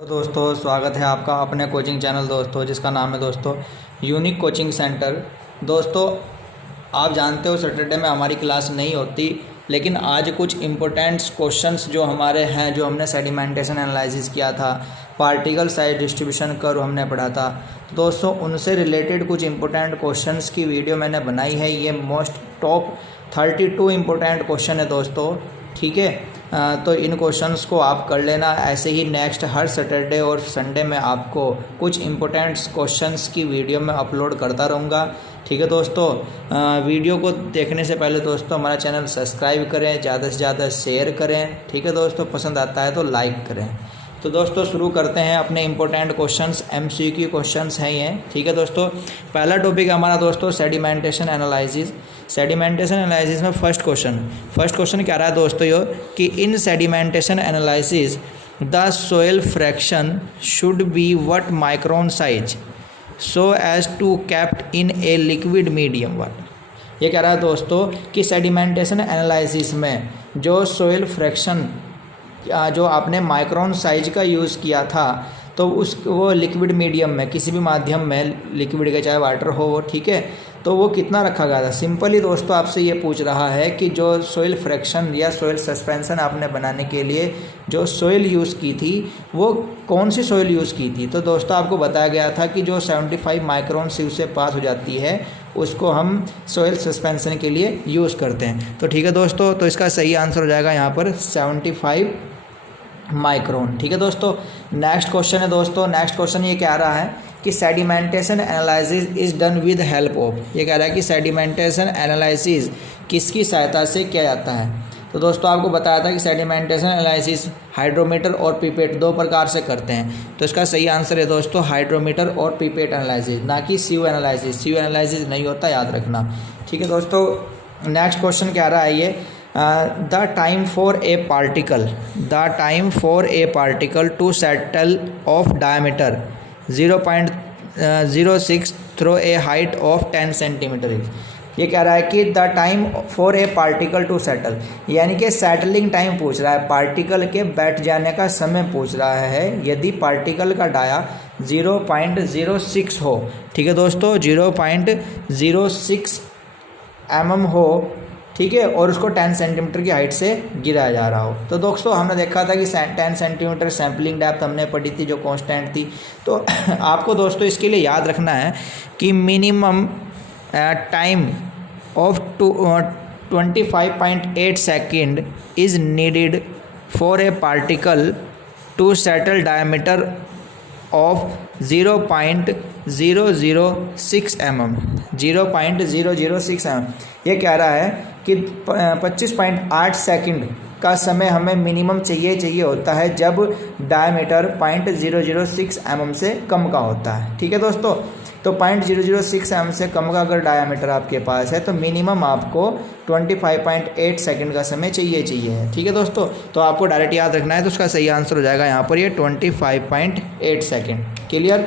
तो दोस्तों स्वागत है आपका अपने कोचिंग चैनल दोस्तों जिसका नाम है दोस्तों यूनिक कोचिंग सेंटर। दोस्तों आप जानते हो सैटरडे में हमारी क्लास नहीं होती, लेकिन आज कुछ इम्पोर्टेंट क्वेश्चंस जो हमारे हैं, जो हमने सेडिमेंटेशन एनालिसिस किया था, पार्टिकल साइज डिस्ट्रीब्यूशन कर्व हमने पढ़ा था, तो दोस्तों उनसे रिलेटेड कुछ इम्पोर्टेंट क्वेश्चंस की वीडियो मैंने बनाई है। ये मोस्ट टॉप 32 इम्पोर्टेंट क्वेश्चन है दोस्तों, ठीक है। तो इन क्वेश्चंस को आप कर लेना। ऐसे ही नेक्स्ट हर सैटरडे और संडे में आपको कुछ इम्पोर्टेंट क्वेश्चंस की वीडियो में अपलोड करता रहूँगा, ठीक है दोस्तों। वीडियो को देखने से पहले दोस्तों हमारा चैनल सब्सक्राइब करें, ज़्यादा से ज़्यादा शेयर करें, ठीक है दोस्तों। पसंद आता है तो लाइक करें। तो दोस्तों शुरू करते हैं अपने इम्पोर्टेंट क्वेश्चंस। MCQ क्वेश्चंस हैं ये, ठीक है दोस्तों। पहला टॉपिक हमारा दोस्तों सेडिमेंटेशन एनालिसिस। सेडिमेंटेशन एनालिसिस में फर्स्ट क्वेश्चन क्या रहा है दोस्तों ये कि in sedimentation analysis the soil fraction should be what micron size so as to kept in a liquid medium water. ये कह रहा है दोस्तों कि सेडिमेंटेशन एनालिसिस में जो सोइल फ्रैक्शन जो आपने माइक्रोन साइज का यूज़ किया था, तो वो लिक्विड मीडियम में, किसी भी माध्यम में लिक्विड के, चाहे वाटर हो वो, ठीक है, तो वो कितना रखा गया था। सिंपली दोस्तों आपसे ये पूछ रहा है कि जो सोइल फ्रैक्शन या सोइल सस्पेंशन आपने बनाने के लिए जो सोइल यूज़ की थी, वो कौन सी सोइल यूज़ की थी। तो दोस्तों आपको बताया गया था कि जो 75 माइक्रोन से उससे पास हो जाती है, उसको हम सोइल सस्पेंशन के लिए यूज़ करते हैं। तो ठीक है दोस्तों, तो इसका सही आंसर हो जाएगा यहाँ पर 75 माइक्रोन, ठीक है दोस्तों। नेक्स्ट क्वेश्चन है दोस्तों, नेक्स्ट क्वेश्चन ये कह रहा है कि sedimentation analysis is done with help of. ये कह रहा है कि सेडिमेंटेशन एनालिसिस किसकी सहायता से किया जाता है। तो दोस्तों आपको बताया था कि सेडिमेंटेशन एनालिसिस हाइड्रोमीटर और पिपेट दो प्रकार से करते हैं। तो इसका सही आंसर है दोस्तों हाइड्रोमीटर और पिपेट एनालिसिस, ना कि सीयू एनालिसिस। सीयू एनालिसिस नहीं होता, याद रखना, ठीक है दोस्तों। नेक्स्ट क्वेश्चन कह रहा है ये the time for a particle to settle of diameter 0.06 through a height of 10 centimetre. ये कह रहा है कि the time for a particle to settle, यानी कि सेटलिंग टाइम पूछ रहा है, पार्टिकल के बैठ जाने का समय पूछ रहा है। यदि पार्टिकल का डाया 0.06 हो, ठीक है दोस्तों, 0.06 mm हो, ठीक है, और उसको 10 सेंटीमीटर की हाइट से गिराया जा रहा हो। तो दोस्तों हमने देखा था कि 10 सेंटीमीटर सैम्पलिंग डेप्थ हमने पढ़ी थी, जो कांस्टेंट थी। तो आपको दोस्तों इसके लिए याद रखना है कि minimum time of 25.8 second is needed for a particle to settle diameter of 0.006 mm। 0.006 mm ये कह रहा है कि 25.8 सेकंड का समय हमें मिनिमम चाहिए होता है जब डायमीटर 0.006 mm से कम का होता है, ठीक है दोस्तों। तो 0.006 mm से कम का अगर डायमीटर आपके पास है तो मिनिमम आपको 25.8 सेकंड का समय चाहिए है, ठीक है दोस्तों। तो आपको डायरेक्ट याद रखना है, तो उसका सही आंसर हो जाएगा यहाँ पर ये 25.8 सेकंड। क्लियर।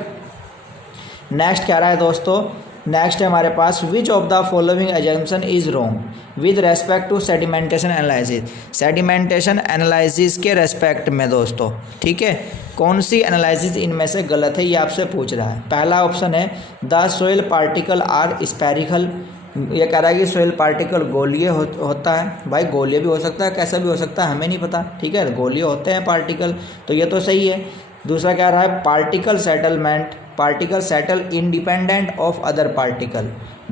नेक्स्ट क्या रहा है दोस्तों, नेक्स्ट है हमारे पास which of the following assumption is wrong with respect to sedimentation analysis. Sedimentation analysis के रेस्पेक्ट में दोस्तों, ठीक है, कौन सी एनालिसिस इनमें से गलत है, ये आपसे पूछ रहा है। पहला ऑप्शन है the soil particle are spherical. ये कह रहा है कि सोइल पार्टिकल गोलीय होता है। भाई गोलीय भी हो सकता है, कैसा भी हो सकता है, हमें नहीं पता, ठीक है, गोलीय होते हैं पार्टिकल, तो ये तो सही है। दूसरा कह रहा है particle settle independent of other particle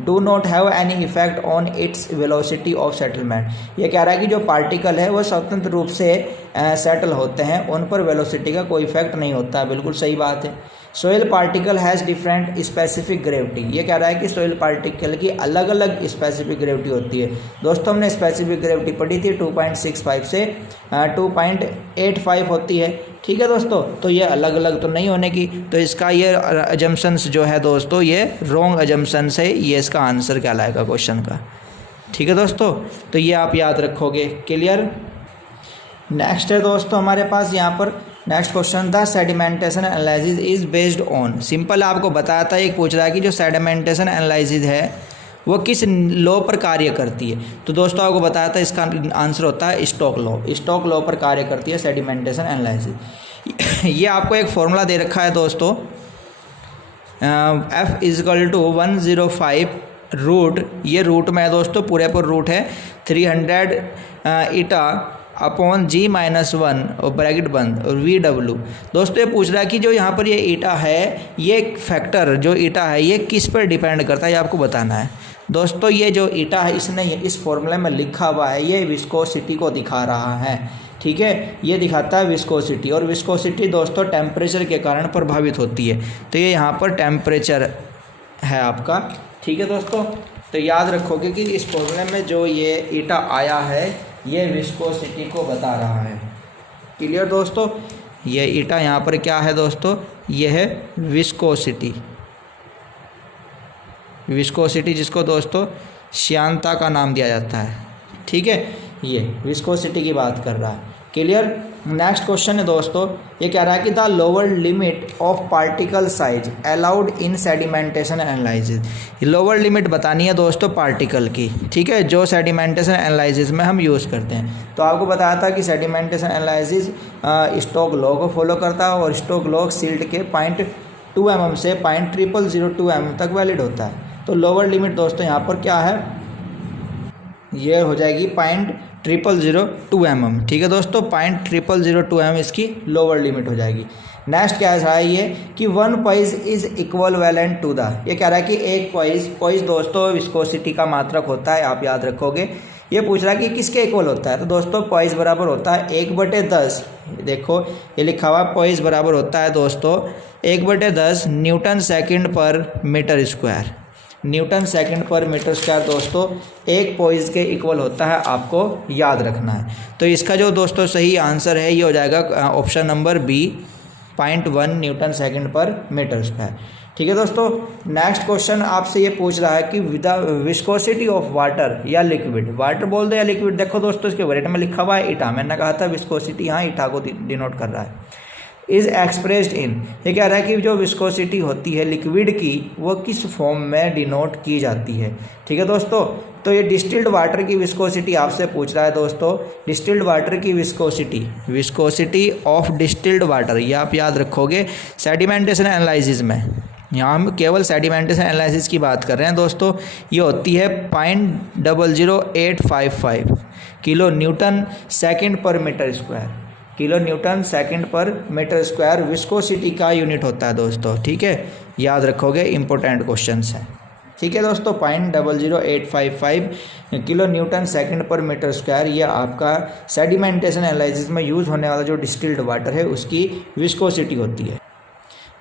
do not have any effect on its velocity of settlement. ये कह रहा है कि जो पार्टिकल है वो स्वतंत्र रूप से सेटल होते हैं, उन पर वेलोसिटी का कोई इफेक्ट नहीं होता है। बिल्कुल सही बात है। Soil particle has different specific gravity. ये कह रहा है कि सोइल पार्टिकल की अलग अलग स्पेसिफिक ग्रेविटी होती है। दोस्तों हमने स्पेसिफिक ग्रेविटी पढ़ी थी 2.65 से 2.85 होती है, ठीक है दोस्तों। तो ये अलग अलग तो नहीं होने की, तो इसका ये अजम्पशंस जो है दोस्तों ये रॉन्ग अजम्पशंस है, ये इसका आंसर क्या लाएगा क्वेश्चन का, ठीक है दोस्तों। तो ये आप याद रखोगे। क्लियर। नेक्स्ट है दोस्तों हमारे पास यहाँ पर नेक्स्ट क्वेश्चन था sedimentation analysis is based on. Simple आपको बताया था, एक पूछ रहा है कि जो सेडिमेंटेशन एनालिसिस है वो किस लॉ पर कार्य करती है। तो दोस्तों आपको बताया था इसका आंसर होता है स्टोक लॉ। स्टोक लॉ पर कार्य करती है सेडिमेंटेशन एनालिसिस। ये आपको एक फॉर्मूला दे रखा है दोस्तों, F = 105 रूट, ये रूट में है दोस्तों, पूरे पर रूट है 300 ईटा अपॉन G-1 और ब्रैकेट बंद और VW। दोस्तों ये पूछ रहा है कि जो यहाँ पर ये ईटा है, ये फैक्टर जो ईटा है ये किस पर डिपेंड करता है, ये आपको बताना है। दोस्तों ये जो ईटा है इसने इस फॉर्मूले में लिखा हुआ है, ये विस्कोसिटी को दिखा रहा है, ठीक है, ये दिखाता है विस्कोसिटी। और विस्कोसिटी दोस्तों टेम्परेचर के कारण प्रभावित होती है, तो ये यहाँ पर टेम्परेचर है आपका, ठीक है दोस्तों। तो याद रखोगे कि इस फॉर्मूले में जो ये ईटा आया है ये विस्कोसिटी को बता रहा है। क्लियर दोस्तों, ये ईटा यहाँ पर क्या है दोस्तों, ये है विस्कोसिटी। विस्कोसिटी जिसको दोस्तों श्यानता का नाम दिया जाता है, ठीक है, ये विस्कोसिटी की बात कर रहा है। क्लियर। नेक्स्ट क्वेश्चन है दोस्तों, ये कह रहा है कि the lower limit of particle size allowed in sedimentation analysis. Lower limit बतानी है दोस्तों पार्टिकल की, ठीक है, जो सेडिमेंटेशन एनालिसिस में हम यूज़ करते हैं। तो आपको बताया था कि सेडिमेंटेशन एनालिसिस स्टोक लॉ को फॉलो करता है और स्टोक लॉ सिल्ट के 0.2 mm से 0.0002 mm तक वैलिड होता है। तो लोअर लिमिट दोस्तों यहाँ पर क्या है, ये हो जाएगी 0.0002 mm, ठीक है दोस्तों, 0.0002 mm इसकी लोअर लिमिट हो जाएगी। नेक्स्ट क्या है ये कि 1 पॉइज इज इक्वलवेलेंट टू द, ये कह रहा है कि एक पॉइज दोस्तों विस्कोसिटी का मात्रक होता है, आप याद रखोगे। ये पूछ रहा है कि किसके इक्वल होता है, तो दोस्तों पॉइज बराबर होता है 1/10, देखो ये लिखा हुआ पॉइज बराबर होता है दोस्तों 1/10 न्यूटन सेकंड पर मीटर स्क्वायर। न्यूटन सेकंड पर मीटर स्क्वायर दोस्तों एक पॉइज के इक्वल होता है, आपको याद रखना है। तो इसका जो दोस्तों सही आंसर है ये हो जाएगा option number B, 0.1 newton second पर मीटर स्क्वायर, ठीक है दोस्तों। नेक्स्ट क्वेश्चन आपसे ये पूछ रहा है कि विस्कोसिटी ऑफ वाटर या लिक्विड, वाटर बोल दो या लिक्विड, देखो दोस्तों इसके ब्रैकेट में लिखा हुआ है ईटा, मैंने कहा था विस्कोसिटी यहाँ ईटा को डिनोट कर रहा है। इज़ एक्सप्रेस्ड इन, ये कह रहा है कि जो विस्कोसिटी होती है लिक्विड की वो किस फॉर्म में डिनोट की जाती है, ठीक है दोस्तों। तो ये डिस्टिल्ड वाटर की विस्कोसिटी आपसे पूछ रहा है दोस्तों, डिस्टिल्ड वाटर की विस्कोसिटी ऑफ डिस्टिल्ड वाटर, ये आप याद रखोगे सेडिमेंटेशन एनालिसिस में। यहाँ हम केवल सेडिमेंटेशन एनालिसिस की बात कर रहे हैं दोस्तों। ये होती है 0.00855 किलो न्यूटन सेकंड पर metre square, kilo newton second पर मीटर स्क्वायर विस्कोसिटी का यूनिट होता है दोस्तों, ठीक है, याद रखोगे, इंपॉर्टेंट क्वेश्चंस है, ठीक है दोस्तों। 0.00855 किलो न्यूटन सेकंड पर मीटर स्क्वायर, ये आपका सेडिमेंटेशन एनालिसिस में यूज़ होने वाला जो डिस्टिल्ड वाटर है उसकी विस्कोसिटी होती है।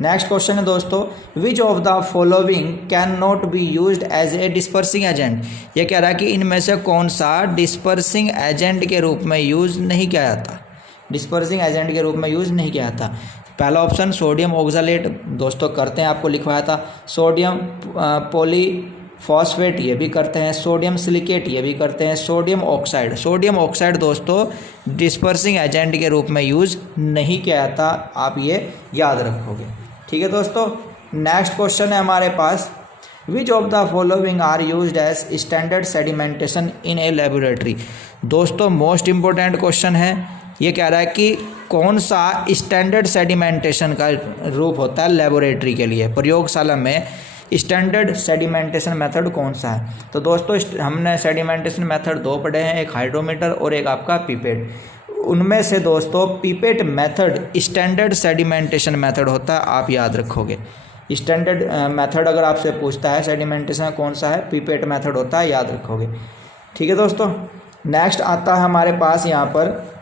नेक्स्ट क्वेश्चन है दोस्तों, which of the following can not be used as a dispersing agent. ये कह रहा है कि इनमें से कौन सा डिस्पर्सिंग एजेंट के रूप में यूज़ नहीं किया जाता, डिस्पर्सिंग एजेंट के रूप में यूज़ नहीं किया था। पहला ऑप्शन सोडियम ऑक्सलेट दोस्तों करते हैं, आपको लिखवाया था, सोडियम पॉलीफॉस्फेट ये भी करते हैं, सोडियम सिलिकेट ये भी करते हैं, सोडियम ऑक्साइड दोस्तों डिस्पर्सिंग एजेंट के रूप में यूज़ नहीं किया था, आप ये याद रखोगे, ठीक है दोस्तों। नेक्स्ट क्वेश्चन है हमारे पास, which of the following are used as standard sedimentation in a laboratory. दोस्तों मोस्ट इंपॉर्टेंट क्वेश्चन है, ये कह रहा है कि कौन सा स्टैंडर्ड सेडिमेंटेशन का रूप होता है लेबोरेटरी के लिए, प्रयोगशाला में स्टैंडर्ड सेडिमेंटेशन मेथड कौन सा है। तो दोस्तों हमने सेडिमेंटेशन मेथड दो पढ़े हैं, एक हाइड्रोमीटर और एक आपका पिपेट। उनमें से दोस्तों pipette method standard sedimentation method होता है, आप याद रखोगे। स्टैंडर्ड मेथड अगर आपसे पूछता है सेडिमेंटेशन कौन सा है, पिपेट मेथड होता है, याद रखोगे, ठीक है दोस्तों। नेक्स्ट आता है हमारे पास यहाँ पर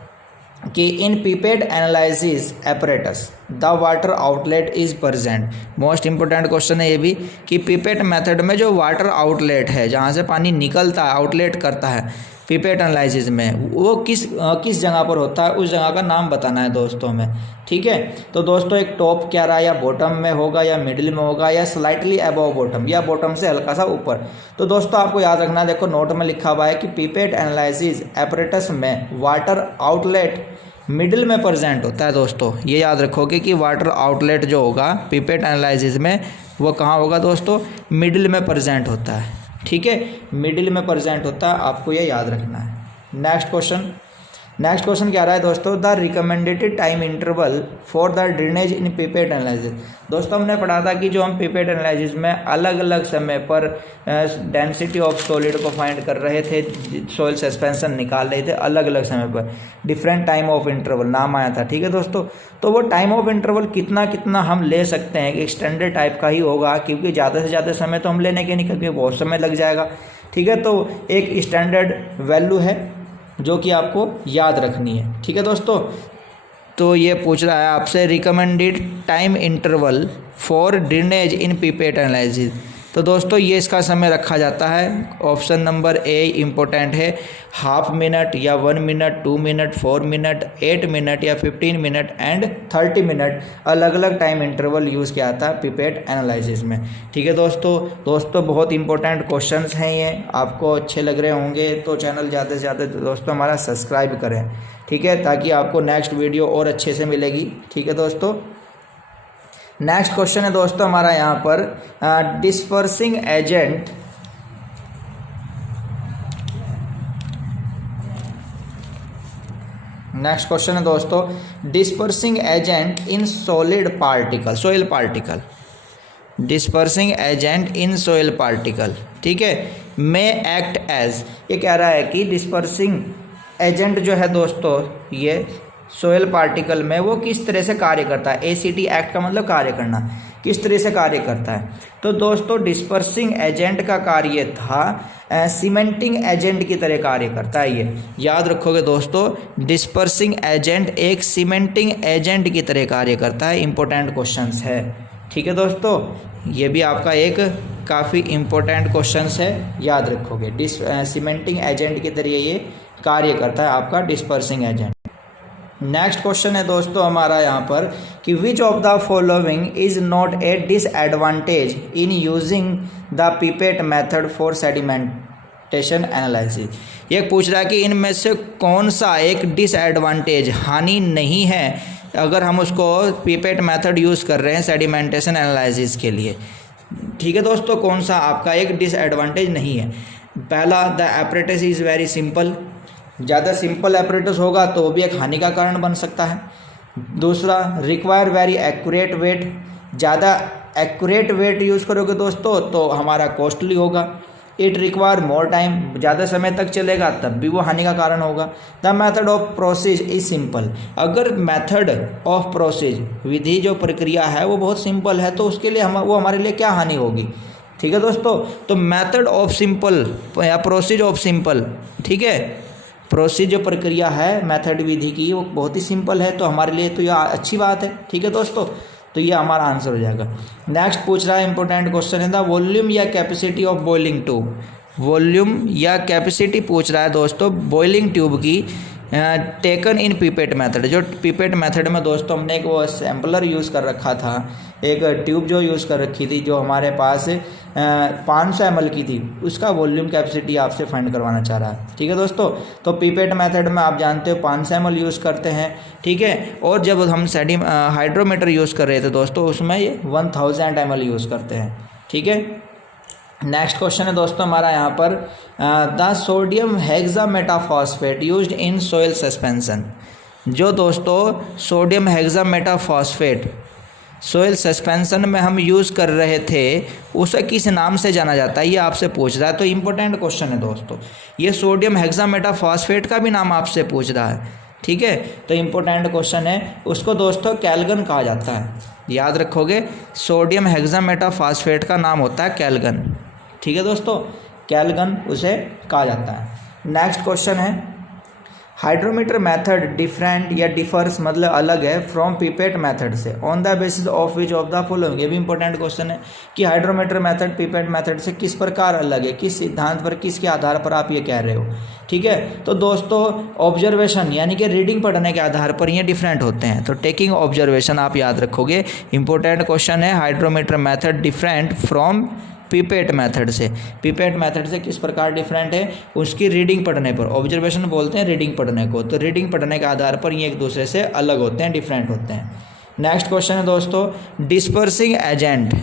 कि in pipette analysis apparatus the water outlet is present. Most important question है ये भी कि पिपेट मेथड में जो वाटर आउटलेट है जहाँ से पानी निकलता है, आउटलेट करता है पिपेट एनालिसिस में, वो किस जगह पर होता है, उस जगह का नाम बताना है दोस्तों में, ठीक है। तो दोस्तों एक टॉप क्या रहा, या बॉटम में होगा या मिडिल में होगा या स्लाइटली अबव बॉटम या बॉटम से हल्का सा ऊपर। तो दोस्तों आपको याद रखना, देखो नोट में लिखा हुआ है कि पिपेट एनालिसिस एपरेटस में वाटर आउटलेट मिडिल में प्रेजेंट होता है दोस्तों, ये याद रखोगे कि वाटर आउटलेट जो होगा पिपेट एनालिसिस में वो कहाँ होगा दोस्तों, मिडिल में प्रेजेंट होता है, ठीक है, मिडिल में प्रेजेंट होता है, आपको ये याद रखना है। नेक्स्ट क्वेश्चन, नेक्स्ट क्वेश्चन क्या रहा है दोस्तों, the recommended time interval for the drainage in pipette analysis. दोस्तों हमने पढ़ा था कि जो हम पिपेट एनालिसिस में अलग अलग समय पर डेंसिटी ऑफ सॉलिड को फाइंड कर रहे थे, सॉइल सस्पेंशन निकाल रहे थे अलग अलग समय पर, डिफरेंट टाइम ऑफ इंटरवल नाम आया था। ठीक है दोस्तों, तो वो टाइम ऑफ इंटरवल कितना कितना हम ले सकते हैं, एक स्टैंडर्ड टाइप का ही होगा, क्योंकि ज़्यादा से ज़्यादा समय तो हम लेने के नहीं, क्योंकि बहुत समय लग जाएगा। ठीक है, तो एक स्टैंडर्ड वैल्यू है जो कि आपको याद रखनी है। ठीक है दोस्तों, तो ये पूछ रहा है आपसे recommended time interval for drainage in pipette analysis. तो दोस्तों ये इसका समय रखा जाता है, ऑप्शन नंबर ए इम्पोर्टेंट है, हाफ मिनट या 1 मिनट, 2 मिनट, 4 मिनट, 8 मिनट या 15 मिनट एंड 30 मिनट, अलग अलग टाइम इंटरवल यूज़ किया जाता है पिपेट एनालिसिस में। ठीक है दोस्तों बहुत इंपॉर्टेंट क्वेश्चंस हैं ये, आपको अच्छे लग रहे होंगे तो चैनल ज़्यादा से ज़्यादा दोस्तों हमारा सब्सक्राइब करें। ठीक है, ताकि आपको नेक्स्ट वीडियो और अच्छे से मिलेगी। ठीक है दोस्तों, नेक्स्ट क्वेश्चन है दोस्तों हमारा यहाँ पर डिस्पर्सिंग एजेंट नेक्स्ट क्वेश्चन है दोस्तों dispersing agent in solid particle, soil particle, dispersing agent in soil particle. ठीक है, मे एक्ट एज, ये कह रहा है कि डिस्पर्सिंग एजेंट जो है दोस्तों ये सोयल पार्टिकल में वो किस तरह से कार्य करता है। एसीटी एक्ट का मतलब कार्य करना, किस तरह से कार्य करता है। तो दोस्तों डिस्पर्सिंग एजेंट का कार्य था सीमेंटिंग एजेंट की तरह कार्य करता है। ये याद रखोगे दोस्तों, डिस्पर्सिंग एजेंट एक सीमेंटिंग एजेंट की तरह कार्य करता है। इंपॉर्टेंट क्वेश्चंस है। ठीक है दोस्तों, ये भी आपका एक काफ़ी इंपॉर्टेंट क्वेश्चंस है, याद रखोगे। सीमेंटिंग एजेंट की तरह ये कार्य करता है आपका डिस्पर्सिंग एजेंट। नेक्स्ट क्वेश्चन है दोस्तों हमारा यहाँ पर कि विच of the following is not a disadvantage in using the pipette method for sedimentation analysis. ये पूछ रहा है कि इनमें से कौन सा एक डिसएडवांटेज, हानि नहीं है अगर हम उसको पिपेट मेथड यूज़ कर रहे हैं सेडिमेंटेशन एनालिसिस के लिए। ठीक है दोस्तों, कौन सा आपका एक डिसएडवांटेज नहीं है। पहला, the apparatus is very simple, ज़्यादा सिंपल एपरेटस होगा तो वो भी एक हानि का कारण बन सकता है। दूसरा, रिक्वायर वेरी एक्यूरेट वेट, ज़्यादा एक्यूरेट वेट यूज़ करोगे दोस्तों तो हमारा कॉस्टली होगा। इट रिक्वायर मोर टाइम, ज़्यादा समय तक चलेगा तब भी वो हानि का कारण होगा। The method of process is simple, अगर मेथड ऑफ प्रोसेस विधि जो प्रक्रिया है वो बहुत सिंपल है तो उसके लिए वो हमारे लिए क्या हानि होगी। ठीक है दोस्तों, तो मेथड ऑफ सिंपल या प्रोसेस ऑफ सिंपल, ठीक है, प्रोसेस जो प्रक्रिया है मेथड विधि की वो बहुत ही सिंपल है तो हमारे लिए तो यह अच्छी बात है। ठीक है दोस्तों, तो ये हमारा आंसर हो जाएगा। नेक्स्ट पूछ रहा है इंपॉर्टेंट क्वेश्चन है द वॉल्यूम या capacity of boiling tube. Volume या कैपेसिटी पूछ रहा है दोस्तों बॉइलिंग ट्यूब की टेकन इन पिपेट मेथड। जो पिपेट मेथड में दोस्तों हमने एक वो सैम्पलर यूज़ कर रखा था, एक ट्यूब जो यूज़ कर रखी थी जो हमारे पास 500 ml की थी, उसका वॉल्यूम कैपेसिटी आपसे फाइंड करवाना चाह रहा है। ठीक है दोस्तों, तो पिपेट मेथड में आप जानते हो 500 ml यूज़ करते हैं। ठीक है, और जब हम हाइड्रोमीटर यूज़ कर रहे थे दोस्तों उसमें ये 1000 ml यूज़ करते हैं। ठीक है, नेक्स्ट क्वेश्चन है दोस्तों हमारा यहाँ पर the sodium hexametaphosphate used in soil suspension. जो दोस्तों सोडियम हेक्सामेटाफॉस्फेट सॉइल सस्पेंशन में हम यूज़ कर रहे थे उसे किस नाम से जाना जाता है, ये आपसे पूछ रहा है। तो इम्पोर्टेंट क्वेश्चन है दोस्तों, ये सोडियम हेक्सामेटाफॉस्फेट का भी नाम आपसे पूछ रहा है। ठीक है, तो इम्पोर्टेंट क्वेश्चन है, उसको दोस्तों कैल्गन कहा जाता है। याद रखोगे, सोडियम हेक्सामेटाफॉस्फेट का नाम होता है कैल्गन। ठीक है दोस्तों, कैल्गन उसे कहा जाता है। नेक्स्ट क्वेश्चन है हाइड्रोमीटर मेथड डिफरेंट या डिफर्स मतलब अलग है फ्रॉम पिपेट मेथड से on the basis of which of the following. ये भी इंपॉर्टेंट क्वेश्चन है कि हाइड्रोमीटर मेथड पिपेट मेथड से किस प्रकार अलग है, किस सिद्धांत पर, किसके आधार पर आप ये कह रहे हो। ठीक है, तो दोस्तों ऑब्जर्वेशन यानी कि रीडिंग पढ़ने के आधार पर ये डिफरेंट होते हैं। तो टेकिंग ऑब्जर्वेशन आप याद रखोगे, इंपॉर्टेंट क्वेश्चन है। Hydrometer method different from pipette method से, पिपेट मेथड से किस प्रकार डिफरेंट है, उसकी रीडिंग पढ़ने पर। ऑब्जर्वेशन बोलते हैं रीडिंग पढ़ने को, तो रीडिंग पढ़ने के आधार पर ये एक दूसरे से अलग होते हैं, डिफरेंट होते हैं। नेक्स्ट क्वेश्चन है दोस्तों dispersing agent.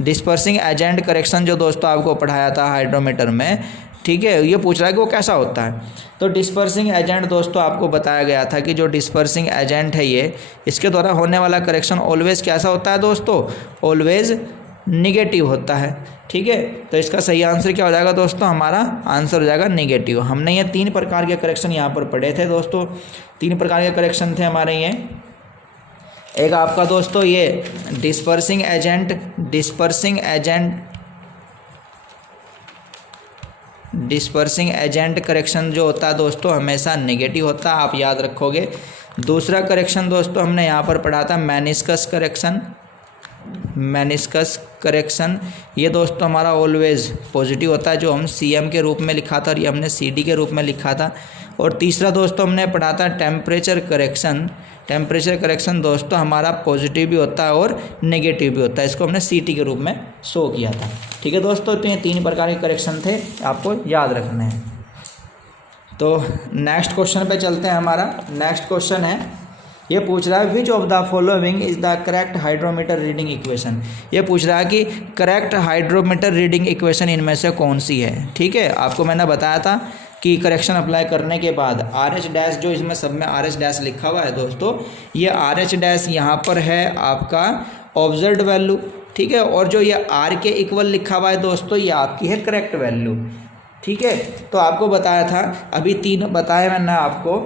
Dispersing agent correction जो दोस्तों आपको पढ़ाया था हाइड्रोमीटर में, ठीक है, ये पूछ रहा है कि वो कैसा होता है। तो डिस्पर्सिंग एजेंट दोस्तों आपको बताया गया था कि जो डिस्पर्सिंग एजेंट है ये, इसके द्वारा होने वाला करेक्शन ऑलवेज कैसा होता है दोस्तों, ऑलवेज निगेटिव होता है। ठीक है, तो इसका सही आंसर क्या हो जाएगा दोस्तों, हमारा आंसर हो जाएगा निगेटिव। हमने ये 3 प्रकार के करेक्शन यहाँ पर पढ़े थे दोस्तों, 3 प्रकार के करेक्शन थे हमारे ये। एक आपका दोस्तों ये डिस्पर्सिंग एजेंट करेक्शन जो होता है दोस्तों हमेशा नेगेटिव होता है, आप याद रखोगे। दूसरा करेक्शन दोस्तों हमने यहाँ पर पढ़ा था मेनिस्कस करेक्शन, ये दोस्तों हमारा ऑलवेज पॉजिटिव होता है, जो हम CM के रूप में लिखा था और ये हमने CD के रूप में लिखा था। और तीसरा दोस्तों हमने पढ़ा था टेम्परेचर करेक्शन दोस्तों हमारा पॉजिटिव भी होता है और नेगेटिव भी होता है, इसको हमने CT के रूप में शो किया था। ठीक है दोस्तों, तो ये 3 प्रकार के करेक्शन थे, आपको याद रखने हैं। तो नेक्स्ट क्वेश्चन पे चलते हैं। हमारा नेक्स्ट क्वेश्चन है, ये पूछ रहा है विच of the following is the correct hydrometer reading equation. ये पूछ रहा है कि करेक्ट हाइड्रोमीटर रीडिंग इक्वेशन इनमें से कौन सी है। ठीक है, आपको मैंने बताया था कि करेक्शन अप्लाई करने के बाद RH डैश, जो इसमें सब में RH डैश लिखा हुआ है दोस्तों, ये RH डैश यहाँ पर है आपका ऑब्जर्व्ड वैल्यू। ठीक है, और जो ये R के इक्वल लिखा हुआ है दोस्तों, ये आपकी है करेक्ट वैल्यू। ठीक है, तो आपको बताया था, अभी 3 बताए मैंने आपको,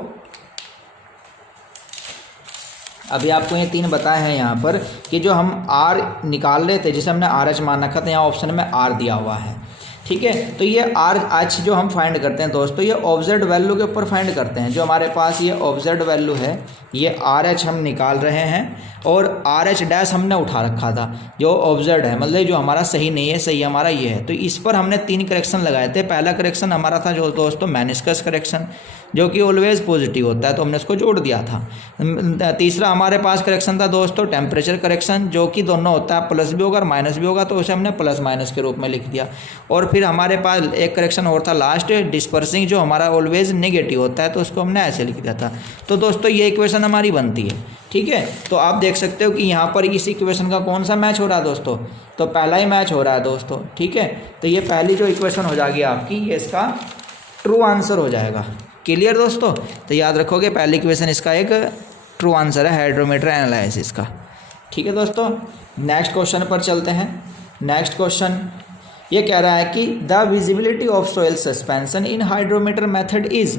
अभी आपको ये 3 बताए हैं यहाँ पर कि जो हम R निकाल रहे थे, जिसे हमने RH मान रखा था, यहाँ ऑप्शन में R दिया हुआ है। ठीक है, तो ये RH जो हम फाइंड करते हैं दोस्तों, ये ऑब्जर्व्ड वैल्यू के ऊपर फाइंड करते हैं। जो हमारे पास ये ऑब्जर्व्ड वैल्यू है, ये RH हम निकाल रहे हैं और RH डैश हमने उठा रखा था, जो ऑब्जर्व्ड है, मतलब जो हमारा सही नहीं है, सही हमारा ये है। तो इस पर हमने 3 करेक्शन लगाए थे। पहला करेक्शन हमारा था जो दोस्तों मेनिस्कस करेक्शन, जो कि ऑलवेज पॉजिटिव होता है, तो हमने इसको जोड़ दिया था। तीसरा हमारे पास करेक्शन था दोस्तों टेम्परेचर करेक्शन, जो कि दोनों होता है, प्लस भी होगा और माइनस भी होगा, तो उसे हमने प्लस माइनस के रूप में लिख दिया। और फिर हमारे पास एक करेक्शन और था लास्ट, डिस्पर्सिंग, जो हमारा ऑलवेज नेगेटिव होता है, तो उसको हमने ऐसे लिख दिया था। तो दोस्तों ये इक्वेशन हमारी बनती है। ठीक है, तो आप देख सकते हो कि यहाँ पर इस इक्वेशन का कौन सा मैच हो रहा है दोस्तों, तो पहला ही मैच हो रहा है दोस्तों। ठीक है, तो ये पहली जो इक्वेशन हो जाएगी आपकी, ये इसका ट्रू आंसर हो जाएगा। क्लियर दोस्तों, तो याद रखोगे पहली इक्वेशन इसका एक ट्रू आंसर है हाइड्रोमीटर एनालिसिस का। ठीक है दोस्तों, नेक्स्ट क्वेश्चन पर चलते हैं। नेक्स्ट क्वेश्चन ये कह रहा है कि the visibility of soil suspension in hydrometer method is,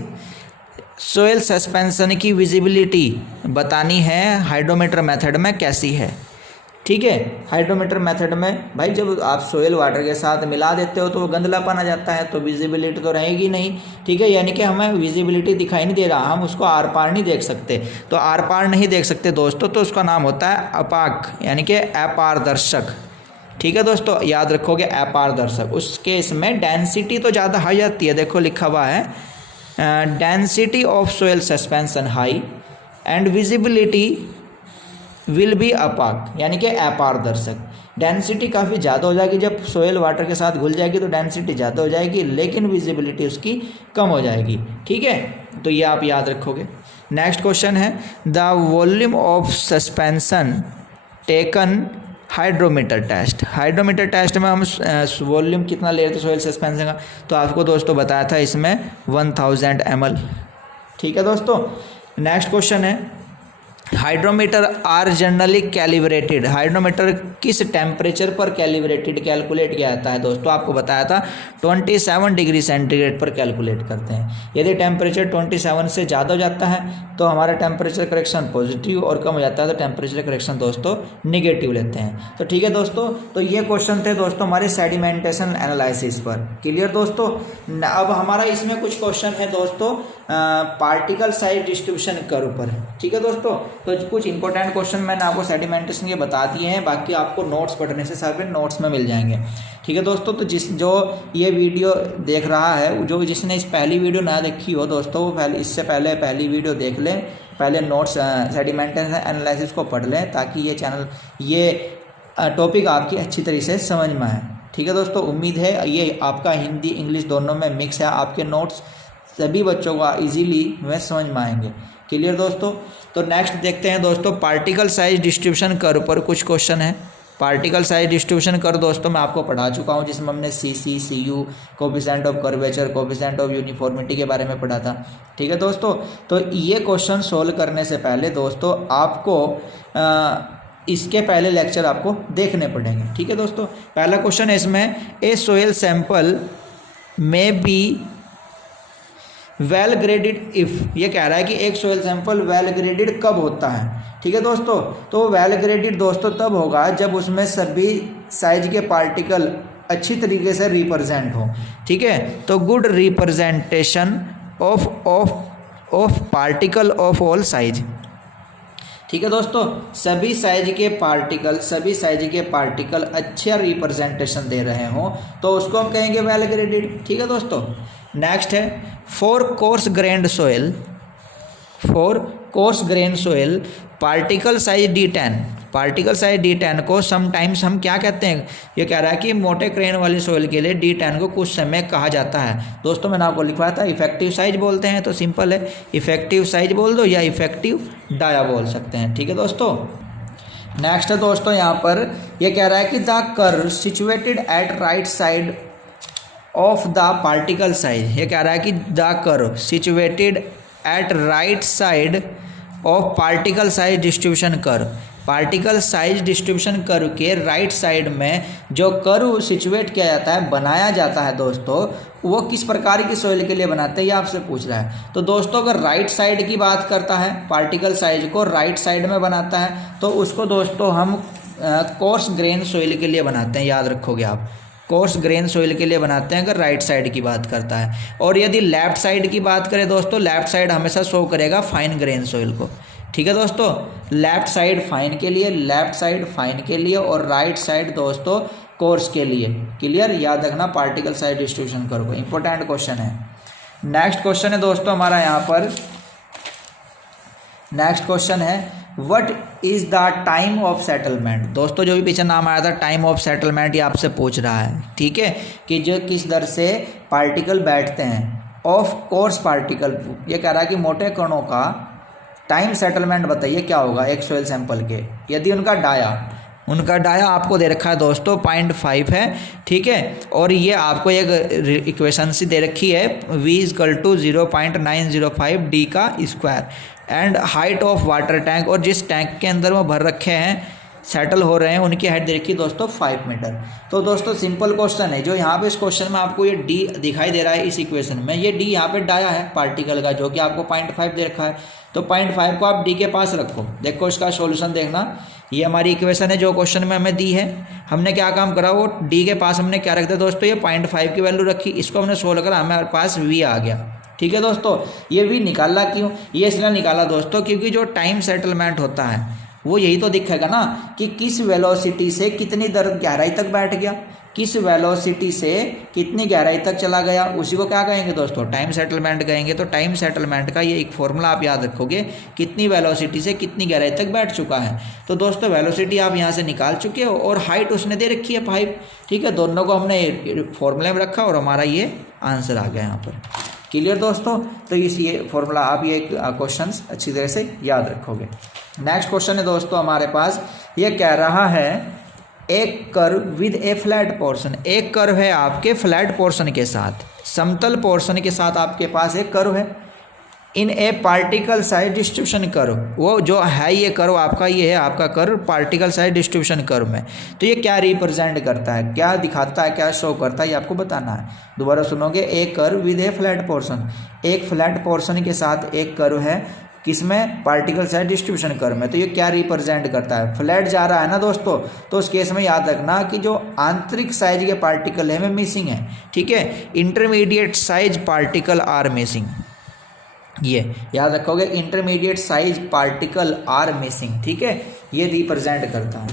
soil suspension की विजिबिलिटी बतानी है हाइड्रोमीटर मेथड में कैसी है। ठीक है, हाइड्रोमीटर मेथड में भाई जब आप सोयल वाटर के साथ मिला देते हो तो वो गंदलापन आ जाता है, तो विजिबिलिटी तो रहेगी नहीं। ठीक है, यानी कि हमें विजिबिलिटी दिखाई नहीं दे रहा, हम उसको आर पार नहीं देख सकते। तो आर पार नहीं देख सकते दोस्तों, तो उसका नाम होता है अपाक, यानी कि अपारदर्शक। ठीक है दोस्तों, याद रखोगे अपारदर्शक। उस केस में डेंसिटी तो ज़्यादा हाई जाती है, देखो लिखा हुआ है density of soil suspension high and visibility will be opaque, यानी कि अपारदर्शक। डेंसिटी काफ़ी ज़्यादा हो जाएगी, जब सोयल वाटर के साथ घुल जाएगी तो डेंसिटी ज़्यादा हो जाएगी, लेकिन विजिबिलिटी उसकी कम हो जाएगी। ठीक है, तो ये आप याद रखोगे। नेक्स्ट क्वेश्चन है the volume of suspension taken hydrometer test. Hydrometer test में हम वॉल्यूम कितना ले रहे थे सोयल सस्पेंशन का, तो आपको दोस्तों बताया था इसमें 1000 ml। ठीक है दोस्तों, नेक्स्ट क्वेश्चन है hydrometer are generally calibrated. Hydrometer किस टेम्परेचर पर कैलकुलेट किया जाता है दोस्तों, आपको बताया था 27 डिग्री सेंटीग्रेड पर कैलकुलेट करते हैं। यदि टेम्परेचर 27 से ज़्यादा हो जाता है तो हमारा टेम्परेचर करेक्शन पॉजिटिव, और कम हो जाता है तो टेम्परेचर करेक्शन दोस्तों निगेटिव लेते हैं। तो ठीक है दोस्तों, तो ये क्वेश्चन थे दोस्तों हमारे सेडिमेंटेशन एनालिसिस पर। क्लियर दोस्तों, अब हमारा इसमें कुछ क्वेश्चन है दोस्तों पार्टिकल साइज डिस्ट्रीब्यूशन कर्व पर। ठीक है दोस्तों, तो कुछ इंपॉर्टेंट क्वेश्चन मैंने आपको सेडिमेंटेशन के बता दिए हैं, बाकी आपको नोट्स पढ़ने से सारे नोट्स में मिल जाएंगे। ठीक है दोस्तों, तो जो ये वीडियो देख रहा है, जो जिसने इस पहली वीडियो ना देखी हो दोस्तों, वो इससे पहले पहली वीडियो देख लें, पहले नोट्स सेडिमेंटेशन एनालिसिस को पढ़ लें, ताकि ये टॉपिक आपकी अच्छी तरीके से समझ में आए। ठीक है दोस्तों, उम्मीद है ये आपका हिंदी इंग्लिश दोनों में मिक्स है, आपके नोट्स सभी बच्चों का इजीली में समझ में आएंगे। क्लियर दोस्तों, तो नेक्स्ट देखते हैं दोस्तों पार्टिकल साइज डिस्ट्रीब्यूशन कर्व पर कुछ क्वेश्चन है। पार्टिकल साइज डिस्ट्रीब्यूशन कर्व दोस्तों मैं आपको पढ़ा चुका हूँ, जिसमें हमने C U coefficient of curvature, coefficient of uniformity के बारे में पढ़ा था। ठीक है दोस्तों, तो ये क्वेश्चन सोल्व करने से पहले दोस्तों आपको इसके पहले लेक्चर आपको देखने पड़ेंगे। ठीक है दोस्तों, पहला क्वेश्चन है इसमें, ए सोयल सैंपल में बी वेल ग्रेडेड इफ़, ये कह रहा है कि एक सोयल सैंपल वेल ग्रेडेड कब होता है। ठीक है दोस्तों, तो वेल ग्रेडेड दोस्तों तब होगा जब उसमें सभी साइज के पार्टिकल अच्छी तरीके से रिप्रेजेंट हो। ठीक है, तो good representation of particle of all size. ठीक है दोस्तों, सभी साइज के पार्टिकल अच्छा रिप्रेजेंटेशन दे रहे हों तो उसको हम कहेंगे वेल ग्रेडेड। ठीक है दोस्तों, नेक्स्ट है, for course grand soil particle size D10 को समटाइम्स हम क्या कहते हैं, ये कह रहा है कि मोटे ग्रेन वाली सोयल के लिए D10 को कुछ समय कहा जाता है। दोस्तों मैंने आपको लिखवाया था इफेक्टिव साइज बोलते हैं, तो सिंपल है इफेक्टिव साइज बोल दो या इफेक्टिव डाया बोल सकते हैं। ठीक है दोस्तों, नेक्स्ट है दोस्तों यहाँ पर ये कह रहा है कि the curve situated at right side of the particle size, ये कह रहा है कि the curve situated at right side of particle size distribution curve के राइट साइड में जो कर्व सिचुएट किया जाता है, बनाया जाता है दोस्तों, वो किस प्रकार की सोइल के लिए बनाते हैं ये आपसे पूछ रहा है। तो दोस्तों अगर राइट साइड की बात करता है, पार्टिकल साइज को राइट साइड में बनाता है तो उसको दोस्तों हम कोर्स ग्रेन सोइल के लिए बनाते हैं, याद रखोगे आप, कोर्स ग्रेन सोइल के लिए बनाते हैं अगर राइट साइड की बात करता है। और यदि लेफ्ट साइड की बात करें दोस्तों, लेफ्ट साइड हमेशा शो करेगा फाइन ग्रेन सोइल को। ठीक है दोस्तों, लेफ्ट साइड फाइन के लिए और राइट साइड दोस्तों कोर्स के लिए। क्लियर, याद रखना पार्टिकल साइज डिस्ट्रीब्यूशन करो, इंपॉर्टेंट क्वेश्चन है। नेक्स्ट क्वेश्चन है दोस्तों हमारा यहाँ पर, नेक्स्ट क्वेश्चन है what is the time of settlement. दोस्तों जो भी पीछे नाम आया था टाइम ऑफ सेटलमेंट, ये आपसे पूछ रहा है। ठीक है, कि जो किस दर से पार्टिकल बैठते हैं ऑफ कोर्स पार्टिकल, ये कह रहा है कि मोटे कणों का टाइम सेटलमेंट बताइए क्या होगा एक सोइल सैंपल के, यदि उनका डाया आपको दे रखा है दोस्तों 0.5 है। ठीक है, और ये आपको एक इक्वेशन सी दे रखी है V = 0.905 d का square and height of water tank, और जिस टैंक के अंदर वो भर रखे हैं सेटल हो रहे हैं उनकी हाइट दे रखी है दोस्तों 5 मीटर। तो दोस्तों सिंपल क्वेश्चन है, जो यहाँ पे इस क्वेश्चन में आपको ये D दिखाई दे रहा है इस इक्वेशन में, ये D यहाँ पे डाया है पार्टिकल का जो कि आपको 0.5 दे रखा है, तो 0.5 को आप D के पास रखो। देखो इसका सॉल्यूशन देखना, ये हमारी इक्वेशन है जो क्वेश्चन में हमें दी है, हमने क्या काम करा, वो D के पास हमने क्या रख दिया दोस्तों, ये 0.5 की वैल्यू रखी, इसको हमने सोल्व करा, हमारे पास V आ गया। ठीक है दोस्तों, ये V निकाला क्यों, ये इसलिए निकाला दोस्तों क्योंकि जो टाइम सेटलमेंट होता है वो यही तो दिखेगा ना कि किस वेलोसिटी से कितनी गहराई तक बैठ गया, किस वेलोसिटी से कितनी गहराई तक चला गया, उसी को क्या कहेंगे दोस्तों, टाइम सेटलमेंट कहेंगे। तो टाइम सेटलमेंट का ये एक फॉर्मूला आप याद रखोगे, कितनी वेलोसिटी से कितनी गहराई तक बैठ चुका है। तो दोस्तों वेलोसिटी आप यहाँ से निकाल चुके हो और हाइट उसने दे रखी है 5। ठीक है, दोनों को हमने फॉर्मूले में रखा और हमारा ये आंसर आ गया यहाँ पर। क्लियर दोस्तों, तो ये फॉर्मूला आप ये क्वेश्चन अच्छी तरह से याद रखोगे। नेक्स्ट क्वेश्चन है दोस्तों हमारे पास, ये कह रहा है एक curve with A flat portion, एक कर्व है आपके फ्लैट पोर्शन के साथ, समतल पोर्शन के साथ आपके पास एक कर्व है in a particle size distribution curve, वो जो है ये कर्व आपका, ये है आपका curve particle size distribution curve में। तो ये क्या रिप्रेजेंट करता है, क्या दिखाता है, क्या शो करता है, ये आपको बताना है। दोबारा सुनोगे, एक curve with A flat portion, एक फ्लैट पोर्शन के साथ एक कर्व है, किसमें, पार्टिकल साइज डिस्ट्रीब्यूशन कर्व में। तो ये क्या रिप्रेजेंट करता है, फ्लैट जा रहा है ना दोस्तों, तो उस केस में याद रखना कि जो आंतरिक साइज के पार्टिकल है वे मिसिंग है। ठीक है, intermediate size particle are missing, ये याद रखोगे, intermediate size particle are missing. ठीक है, ये रिप्रेजेंट करता है।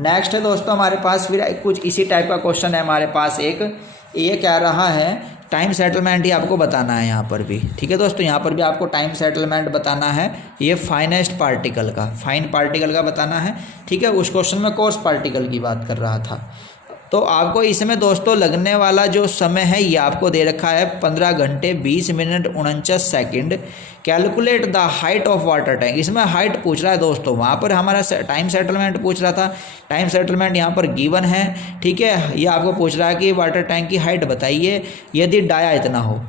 नेक्स्ट है दोस्तों हमारे पास फिर कुछ इसी टाइप का क्वेश्चन है हमारे पास एक, ये कह रहा है टाइम सेटलमेंट ही आपको बताना है यहाँ पर भी। ठीक है दोस्तों, यहाँ पर भी आपको टाइम सेटलमेंट बताना है, ये फाइनेस्ट पार्टिकल का, फाइन पार्टिकल का बताना है। ठीक है, उस क्वेश्चन में कोर्स पार्टिकल की बात कर रहा था। तो आपको इसमें दोस्तों लगने वाला जो समय है ये आपको दे रखा है 15 घंटे 20 minute 49 second. Calculate the height of water tank, इसमें हाइट पूछ रहा है दोस्तों, वहाँ पर हमारा टाइम सेटलमेंट पूछ रहा था। टाइम सेटलमेंट यहाँ पर गिवन है, ठीक है। ये आपको पूछ रहा है कि वाटर टैंक की हाइट बताइए यदि डाया इतना हो,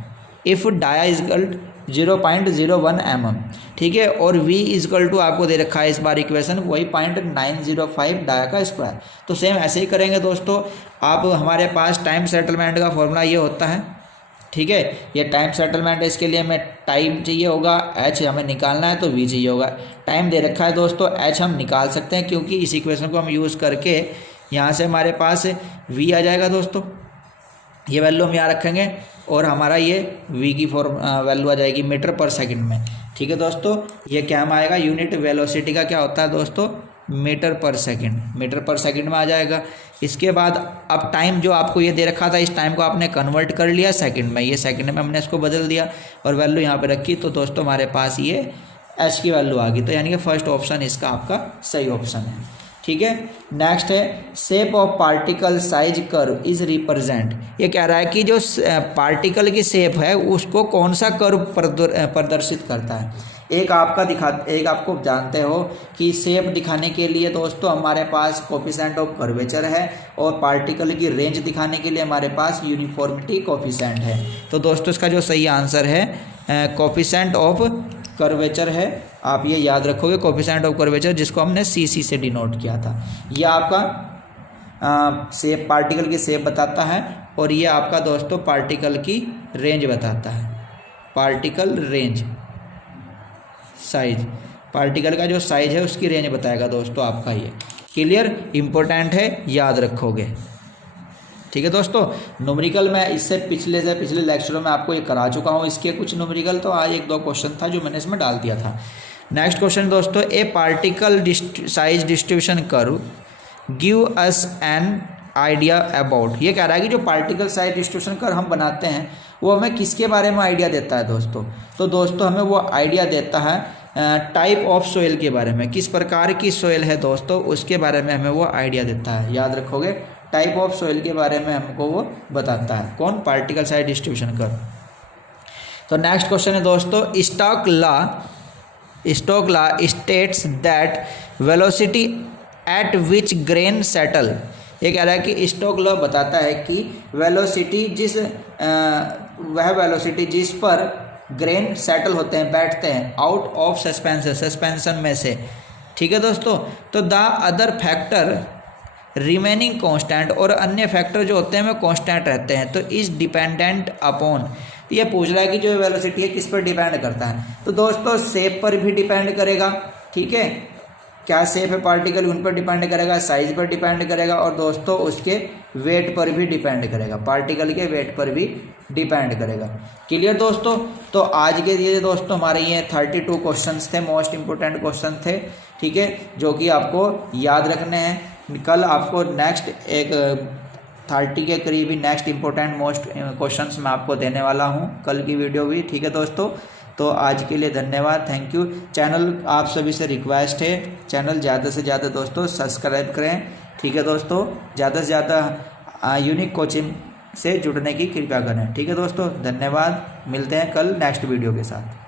इफ़ डाया इजकल 0.01 mm, ठीक है। और v इजकल टू आपको दे रखा है इस बार इक्वेशन वही 0.905 डाया का स्क्वायर। तो सेम ऐसे ही करेंगे दोस्तों। आप हमारे पास टाइम सेटलमेंट का फॉर्मूला ये होता है, ठीक है। ये टाइम सेटलमेंट है, इसके लिए हमें टाइम चाहिए होगा, h हमें निकालना है तो v चाहिए होगा। टाइम दे रखा है दोस्तों, h हम निकाल सकते हैं क्योंकि इस इक्वेशन को हम यूज़ करके यहाँ से हमारे पास v आ जाएगा दोस्तों। ये वैल्यू हम यहाँ रखेंगे और हमारा ये v की वैल्यू आ जाएगी मीटर पर सेकंड में, ठीक है दोस्तों। ये क्या हम आएगा, यूनिट वेलोसिटी का क्या होता है दोस्तों, मीटर पर सेकंड, मीटर पर सेकंड में आ जाएगा। इसके बाद अब टाइम जो आपको ये दे रखा था, इस टाइम को आपने कन्वर्ट कर लिया सेकंड में, ये सेकंड में हमने इसको बदल दिया और वैल्यू यहाँ पे रखी, तो दोस्तों हमारे पास ये h की वैल्यू आ गई। तो यानी कि फर्स्ट ऑप्शन इसका आपका सही ऑप्शन है, ठीक है। नेक्स्ट है shape of particle size curve is represent. ये कह रहा है कि जो पार्टिकल की शेप है उसको कौन सा कर्व प्रदर्शित करता है। एक आपको जानते हो कि शेप दिखाने के लिए दोस्तों हमारे पास कोफिशिएंट ऑफ कर्वेचर है और पार्टिकल की रेंज दिखाने के लिए हमारे पास यूनिफॉर्मिटी कोफिशिएंट है। तो दोस्तों इसका जो सही आंसर है कोफिशिएंट ऑफ कर्वेचर है। आप ये याद रखोगे, कोफिशिएंट ऑफ कर्वेचर जिसको हमने CC से डिनोट किया था। ये आपका शेप, पार्टिकल की शेप बताता है और ये आपका दोस्तों पार्टिकल की रेंज बताता है, पार्टिकल रेंज साइज, पार्टिकल का जो साइज है उसकी रेंज बताएगा दोस्तों आपका। ये क्लियर, इंपॉर्टेंट है, याद रखोगे, ठीक है दोस्तों। न्यूमेरिकल मैं इससे पिछले लेक्चरों में आपको ये करा चुका हूँ, इसके कुछ न्यूमेरिकल तो आज 1-2 क्वेश्चन था जो मैंने इसमें डाल दिया था। नेक्स्ट क्वेश्चन दोस्तों, ए particle size distribution curve give us an idea about. ये कह रहा है कि जो पार्टिकल साइज डिस्ट्रीब्यूशन कर्व हम बनाते हैं वो हमें किसके बारे में आइडिया देता है दोस्तों। तो दोस्तों हमें वो आइडिया देता है टाइप ऑफ सोइल के बारे में, किस प्रकार की सोइल है दोस्तों उसके बारे में हमें वो आइडिया देता है। याद रखोगे, टाइप ऑफ सोइल के बारे में हमको वो बताता है, कौन, पार्टिकल साइज डिस्ट्रीब्यूशन कर्व। तो नेक्स्ट क्वेश्चन है दोस्तों, stoke law states that velocity at which grain settle. ये कह रहा है कि स्टोक लॉ बताता है कि वेलोसिटी वह वेलोसिटी जिस पर ग्रेन सेटल होते हैं, बैठते हैं, आउट ऑफ सस्पेंशन में से, ठीक है दोस्तों। तो the other factor remaining constant, और अन्य फैक्टर जो होते हैं वो कांस्टेंट रहते हैं। तो इज डिपेंडेंट अपॉन, ये पूछ रहा है कि जो वेलोसिटी है किस पर डिपेंड करता है। तो दोस्तों शेप पर भी डिपेंड करेगा, ठीक है, क्या शेप है पार्टिकल उन पर डिपेंड करेगा, साइज पर डिपेंड करेगा और दोस्तों उसके वेट पर भी डिपेंड करेगा, पार्टिकल के वेट पर भी डिपेंड करेगा। क्लियर दोस्तों। तो आज के लिए दोस्तों हमारे ये 32 क्वेश्चंस थे, मोस्ट इंपोर्टेंट क्वेश्चन थे, ठीक है, जो कि आपको याद रखने हैं। कल आपको नेक्स्ट एक 30 के करीब ही नेक्स्ट इंपॉर्टेंट मोस्ट क्वेश्चंस मैं आपको देने वाला हूं, कल की वीडियो भी, ठीक है दोस्तों। तो आज के लिए धन्यवाद, थैंक यू। चैनल आप सभी से रिक्वेस्ट है, चैनल ज़्यादा से ज़्यादा दोस्तों सब्सक्राइब करें, ठीक है दोस्तों। ज़्यादा से ज़्यादा यूनिक कोचिंग से जुड़ने की कृपया करें, ठीक है दोस्तों। धन्यवाद, मिलते हैं कल नेक्स्ट वीडियो के साथ।